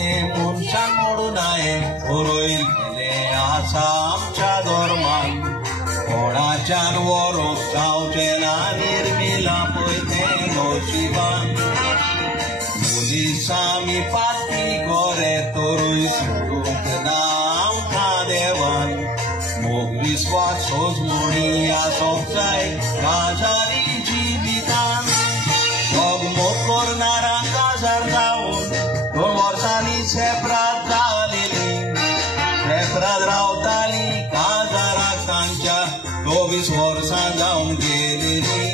ते मनशान मोडून हांवें बरयलें आसा आमच्या धर्मान कोणाच्यान व्हरोंक जावचें ना निर्मिला पळय तें नशिबान मुलीसामी पाती गोरे तरूय सोडूंक ना आमकां देवान मोग विस्वास सोज म्हणी आसोंक जाय काजारी जिवितान दोग मोग करणारांक काजार जावन 2 वर्सांनी सेपराद जालेलीं सेपराद रावतालीं काजाराक तांच्या 24 वर्सां जावन गेलेलीं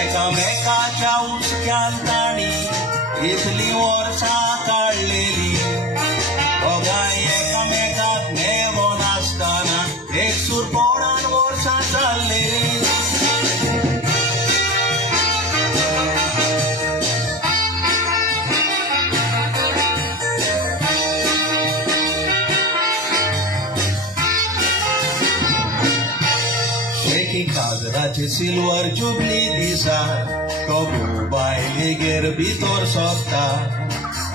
एकामेकाच्या उचक्यान तांणी इतलीं वर्सां काडलेलीं दोगांय एकामेकाक नेवो नासतना एकसूरपणान वर्सां चल्लेलीं काजराचे सिल्वर जुबली दिसा तो बायलेगेर भितर सोदता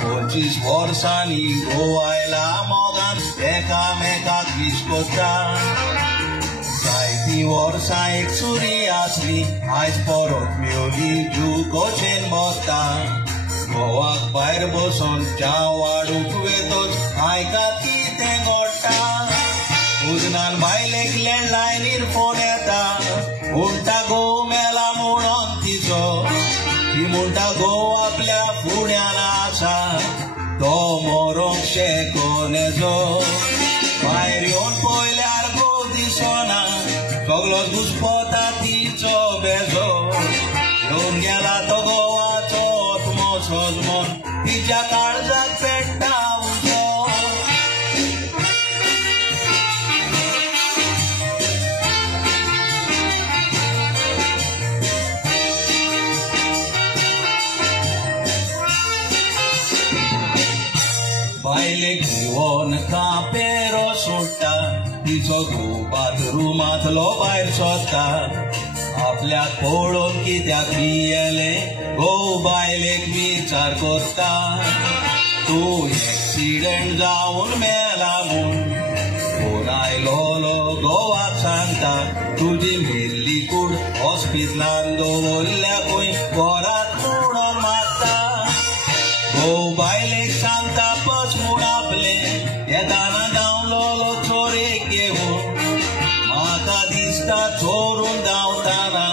25 वर्सांनी गोवायला मोगान एकामेकाक विश कोत्ता जायतीं वर्सां एकसुरी आसली आयज परत मेवली जीव कोशेन बसता गोवाक भायर बसून च्या वाडूंक वेतोच आयकात कितें घडटा उजनान बायलेक लँडलायनीर फोन येता म्हणटा घोव मेला म्हणून तिचो ती म्हणटा घोव आपल्या फुड्यान आसा तो मरोंक शेकोनेचो भायर येवन पळयल्यार घोव दिसना सगळोच घुस्पता तिचो बेजो येवन गेला तो घोवाचो आत्मो सजमोन तिच्या काळजाक पेट्टा बायलेक घेवन कापेरो सुट्टा तिचो घोव बाथरुमांतलो भायर सोदता आपल्याक पळोवन कित्याक भियेलें घोव बायलेक विचार करता तूं एक्सिडेंट जावन मेला म्हूण फोन आयलोलो घोवाक सांगता तुजी मेल्ली कूड हॉस्पिटलान दवरल्याकूय घरांत म्हणून मारता घोव बायलेक सांगता पच म्हूण आपलें येताना धांवलोलो चोरेक घेवन म्हाका दिसता चोरून धांवताना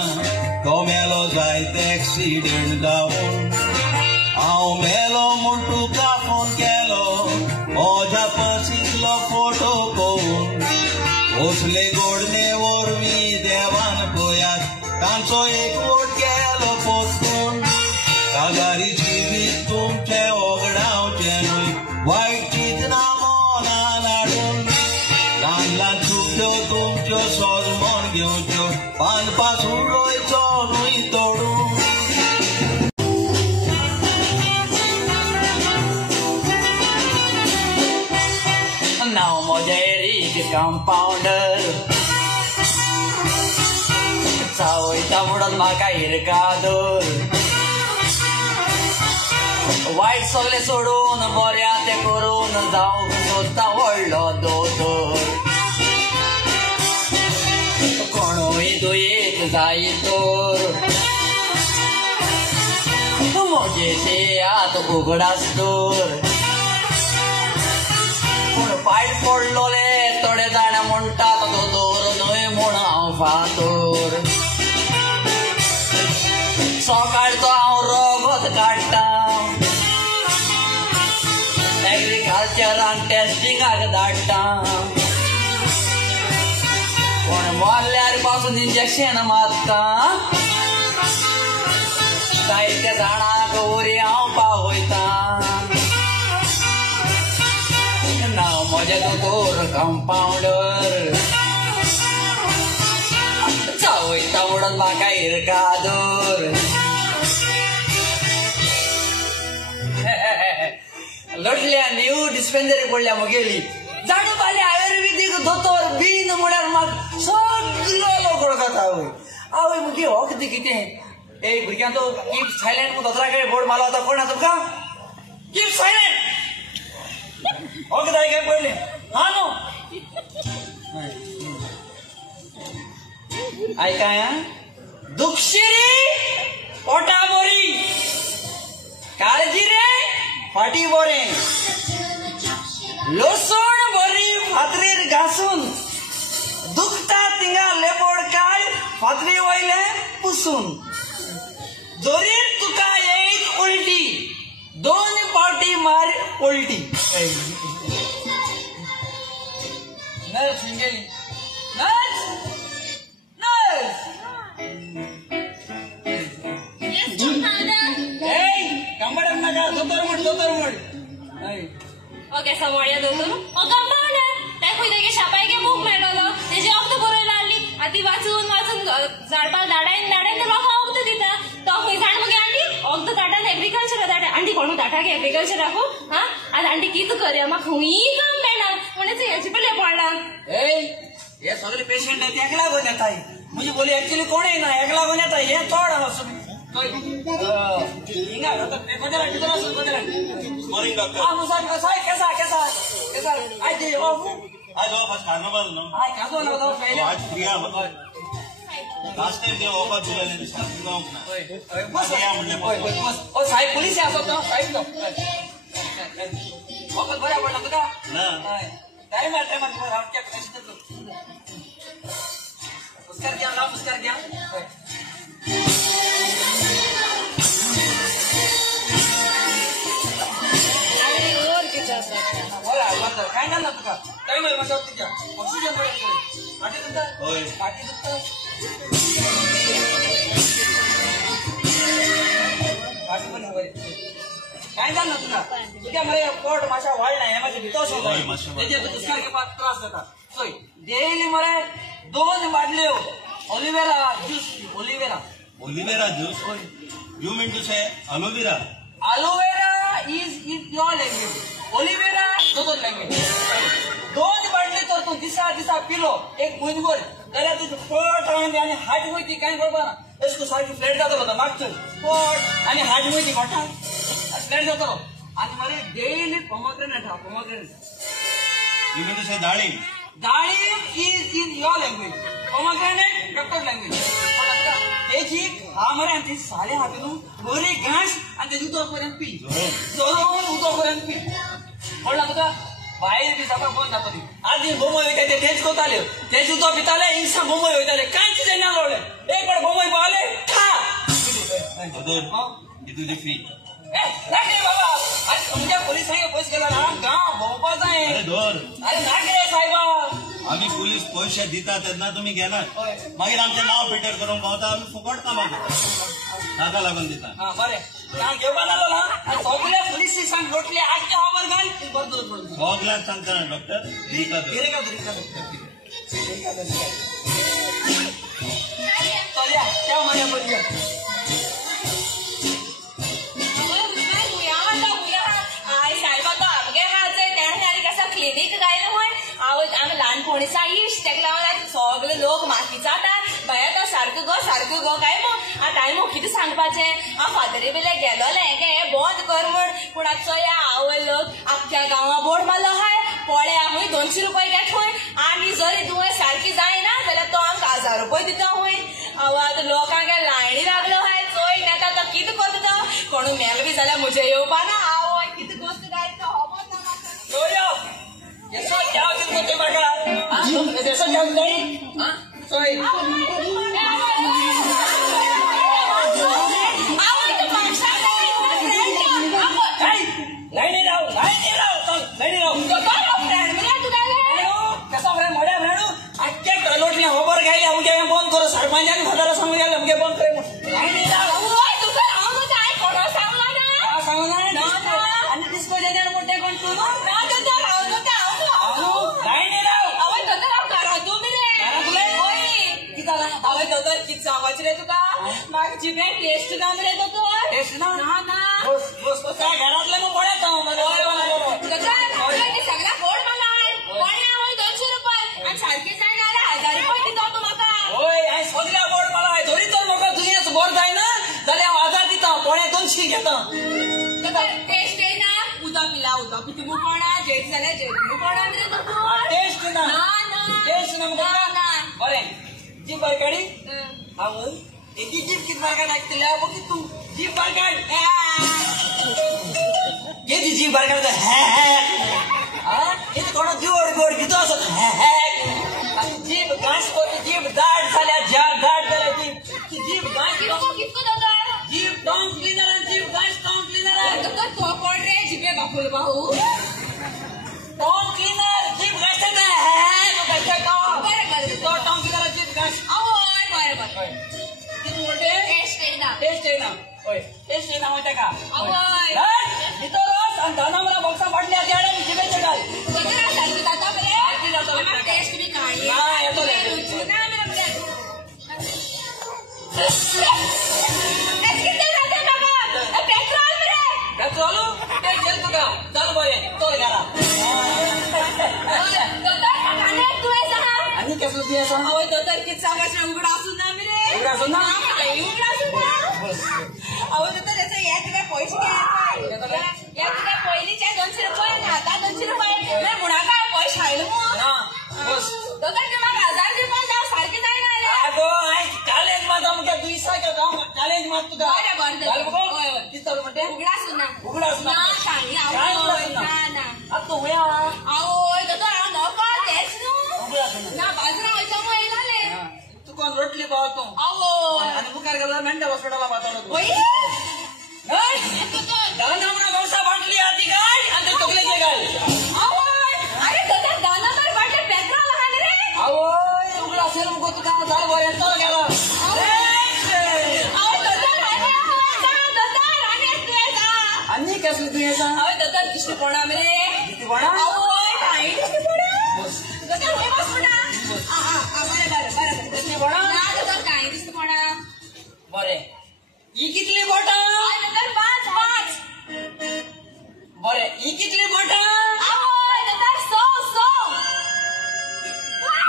तो मेलो जायत एक्सिडेंट जावन हांव मेलो म्हूण तुका फोन केलो म्हज्या पसींतलो फोटो पळोवन कसले घडणे वरवीं देवान पळयात तांचो एक वोट गेलो पोसपून कागारी जिवीत तुमचें ओगडावचें न्हय वायट चिंतना मनान हाडून ल्हान ल्हान चुक्यो तुमच्यो सोजमोन घेवच्यो पानपासून रोयचो न्हय तोडून नांव म्हजें एरीक कंपाउंडर चावयता म्हणून म्हाका हिरकादर वायट सगळें सोडून बऱ्या तें करून जावंक सोदता व्हडलो दोतोर कोणूय दुयेंत जाय तर म्हजे शेयात उगडास तर पूण फायट पडलोले थोडे जाण म्हणटात दोतोर न्हय म्हूण हांव फातोर सकाळचो हांव रगत काडटा एग्रीकल्चरान टेस्टिंगाक धाडटा कोण मोरल्यार पासून इंजेक्शन मारता जायत्या जाणांक उरी हांव पावयता नांव म्हजें दोतोर कंपाउंडर चावयता म्हणून म्हाका हिरकादर लटल्या न्यू डिस्पेन्सरी पडल्या मुगेली जाणू पाले आयुर्वेदीक दोतोर बीन म्हळ्यार म्हाका सगळो लोक वळखता आवय मुगे हो कितें ए भुरग्यांचो कीप सायलेंट दोतोरा कडेन बोर्ड मारलो आतां कोण आसा तुका कीप सायलेंट वखदाय काय पडले हा नो ऐकाय दुखशिरी पोटा बोरी काळजी रे फाटी बोरे लसूण बरी फातरीर घासून दुखता तिंगा लेपोड काय फातरी वयले पुसून जोरीर तुका येईल उलटी 2 पावटी मार उलटी नर्स गेली नर्स नर्स कंबडम नका दोतर मोड ओके समोळ्या दोतोर ओ कंपाउंडर त्या खुदेगे शापायगे बुक मेळलो तेजे ऑक्ट बरोयला आली आती वाचून झाडपाल दाडायन लोका ऑक्ट दिता तो खंय झाड मगे आंटी ऑक्ट ताटान एग्रीकल्चर दाटा आंटी कोणू ताटाके एग्रीकल्चर राखो हां आज आंटी कित करया मा खंयी काम मेळना म्हणचे याची पले पडला ये सगळे पेशंट आहेत एकला कोण येताय म्हणजे बोली ऍक्च्युअली कोण आहे ना एकला कोण येताय हे तोड असं ಹಿಂಗ मॉर्निंग डॉक्टर कैसा आयते आज ऑफ आज कार्निवल नो आय कादो ना दो पहिले आज क्रिया लास्ट टाइम ते ऑफ दिलेले सांगू ना बस या म्हणले बस ओ साहेब पोलीस असो तो साहेब नो वखत बऱ्या पडला तुका ना टाइम वर आउट क्या कशी नमस्कार घ्या काय झालं तुका काय माहिती माझ्या तुझ्या ऑक्सिजन पाठी दुखत होय पाठी दुखत पाठी पण होय काय झालं तुका तुझ्या मला पोट माशा वाढला आहे माझे भितोस त्याचे दुष्काळ के पात त्रास देतात सोय डेली मला 2 बाटले ओलिवेरा juice you mean to say aloe vera is your language ओलिवेरा दोन लँग्वेज 2 बाटले तर तू दिसा पिलो एक गुणगोर त्याला तुझं पोट आणि हार्ट होती काय बरोबर ना इसको सारखी फ्लेट जातो होता मागचं पोट आणि हार्ट होती घोटा फ्लेट जातो आणि मला daily pomegranate you mean to say डाळिंब is in your language pomegranate doctor language त्याची हा मरे आणि साले हातून बरी घास आणि त्याची उदोपर्यंत पी जोरून उदोपर्यंत पी म्हणला तुका बाहेर बी सगळं फोन जातो आज बोंबई वयताले तेच कोताले तेच उदो पिताले इंसा बोंबई वयताले कांची जायना लोळे एक पण बोंबई पावले खा ही तुझी फी नाके बाबा अरे तुमच्या पोलिसांनी पैसे केला ना गाव भोपाळचा आहे अरे धोर अरे नाके साहेबा आम्ही पोलीस पैसे दिता तेन्ना तुम्ही घेणार मागीर आमचे नाव फिटर करून पावता आम्ही फुकट कामाक ताका लागून दिता हा बरे सांग घेवपाक आलो ना सगळ्या पोलीस स्टेशन लोटले आजच्या ऑवर घाल बंद पडतो सगळ्याक सांगता ना डॉक्टर चल्या त्या माझ्या बरोबर क्लिनिक गायला होय आम्ही लहानपणीचा इश तेका लागून सगळे लोक माती जातात भया तो सारको गो काय मग आता हांवें कितें सांगपाचें हांव फादरी बेले गेलोलें गे हें बंद कर म्हण पूण आतां चोया आवय लोक आख्ख्या गांवा बोर्ड मारलो हाय पोळ्या हूंय 200 रुपया घेत हूंय आनी जरी दुयें सारकी जायना जाल्यार तो आमकां 1000 रुपया दिता हूंय हांव आतां लोकांक लायणी लागलो हाय चोय नेता तो कितें करता तो कोण मेल बी जाल्यार म्हजें येवपाना आवय कितें गोश्ट गाय तो होबोच ना यो eso क्या दिखते बगा हां eso क्या नहीं हां सोई आवय तो माणसा लाईनी राव तो फ्रेंड मला तू काय कसा फ्रेंड मोड्या फ्रेंड आख्या लोटली होबर गायले आमगे बंद करो सरपंचाने खदारा सांगून गेले आमगे बंद करे लाईनी राव ओय तू तर आमो काय कोणा सांगला ना हां सांगला ना आणि डिस्को जने मोठे कोण तू ना रे तुका माग जिबे टेस्ट ना रे तो टेस्ट ना ना बस काय घरातले मग पडत मला सगळा गोड मला पड्या होय 200 रुपये आणि सारखे जायना 1000 रुपये दिता तू म्हाका होय आणि सगळ्या गोड मला धरी तर म्हाका दुनियाच गोड जाय ना जाल्यार 1000 दिता पड्या 200 घेता टेस्ट आहे ना उदा पिला किती मुकोणा जेट जाल्यार जेवणी पडा मरे टेस्ट ना टेस्ट ना ना बरें जीप बरकाडी आवय एकी जीप कित बरकाड आयकतले हांव बघ तू जीप बरकाड ये जीप बरकाड हे थोडं जोड गोड भितो असत जीप घास कोती जीप दाट झाल्या दाट झाल्या जीप घास कितको दादा जीप टॉंग क्लीनर जीप घास टॉंग क्लीनर तो कोण रे जिबे बापूल बाहू टॉंग क्लीनर जीप घास देता बरं तो टॉंग क्लीनर जीप घास आवय बरं किती मोठे टेस्ट येना होय टेस्ट येना होता का आवय भितर रस आणि धनामरा बॉक्सा फाटल्या त्याडे जिबेचे घाल वगैरे सारखी जाता बरे टेस्ट बी काही ना येतो ले ना मेरा बरे किती जाते बाबा पेट्रोल बरे पेट्रोल ते जेल तुका चल बरे तो घाला दोतर खाने तू ऐसा आणि कसं तू असं आवय दोतर किती सांगायचं उघडा असून ना मेरे उघडा असून ना? उघडा असून ना आवय दोतर याचं यात काय पैसे काय यात काय पहिलीच्या 200 रुपये आणि आता 200 रुपये नाही मुळा काय पैसे खायला मग ना बस दोतर ते मग 1000 रुपये द्या सारखे नाही ना रे आगो आई चॅलेंज माझा मुके दुईसा का गाव चॅलेंज मार तुका बरं घाल बघ होय किती म्हणते उघडा असून ना उघडा असून ना सांगी काय आवय उघडा असून ना ना आता तो वया आवय दोतर नको तेच उघडा असून ना बाजूला व्हायचं मग येणार तू कोण रोटली पावतो आवय आणि मुकार गेला मेंटल हॉस्पिटलला पाठवलं तू होय दानामरा बॉक्सा फाटली आधी गाय आणि ते टोकलेचे गाय आवय अरे दोतर दानावर वाटते पेट्रोल हाल रे आवय उघडा असेल मग तुका चाल बरे चल गेला आवय दोतर राणे तू जा आणि कसली तू याचा आवय दोतर दिसते कोणा मेरे किती बडा आवय नाही दिसते कोणा दोतर हे बस कोणा बरं किती बडा ना दोतर काय दिसते कोणा बरे ही कितली बोटा दोतर 5 बरे ही कितली बोटा आवय दोतर 100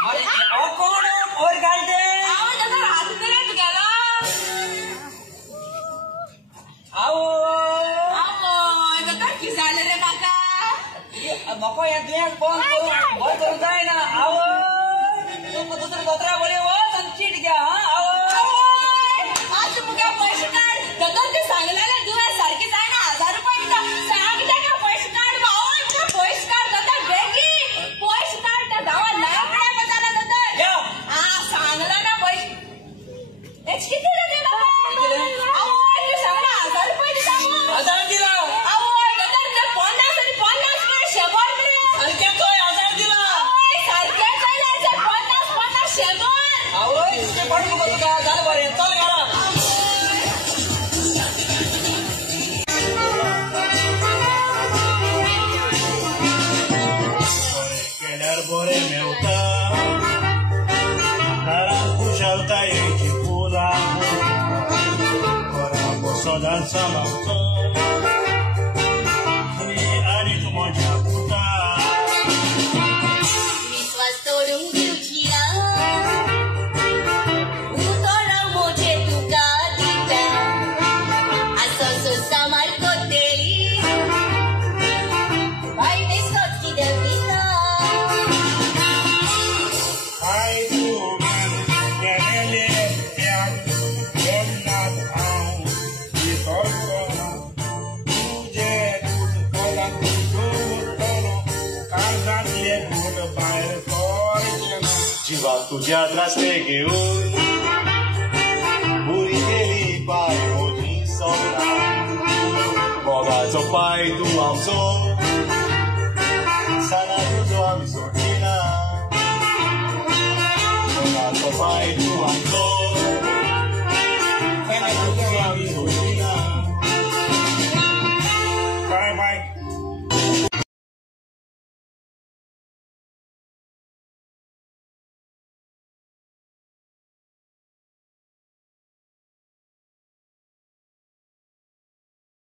बरे ओ कोण और घाल दे आवय दोतर हात मिरत गेला आवय दोतर की झालं रे माका नको या दुनियात बंद करू जाय ना आव तू दुसरं दोतरा बोले व चिट घ्या आज मुख्या पैसे काढ दोतर ते सांगलेलं दुवा सारखी जाय ना 1000 रुपये सांगितलं का पैसे काढ भाऊ पैसे काढ दोतर बेगी पैसे काढ त्या धावा नाही पडा बजाला दोतर घ्या सांगला ना पैसे एच किती देते बाबा आवय तू सांगला 1000 रुपये सांग 1000 दिला आवय दोतर ते 50 आणि 50 रुपये 100 रुपये आणि क्या तो 1000 दिला आवय सारखे चालायचे 50 100 आवय इसके पड नको तुका झाल बरे चल गेला केल्यार बरे मेवता घरात कुशलता येची पुला बरा सदांच सांबाळचो तुमी आनी तू म्हज्या पुता विश्वास तोडून दिवची उतोरा मोजे तुका दिता असो सुसा मार्को तेली बाय बेसोत की देविता I do man केलेले त्याग केन्नाच हांव विसरचो ना तुजे दूध कोलाक उरतलो काळजांतले दूध भायर सरचें ना जिवाक तुज्या त्रासले घेवन बुरी केली पाय म्हजी सोडा मोगाचो पाय तूं आमचो साना तुजो आमी सोडचिना मोगाचो पाय तूं आमचो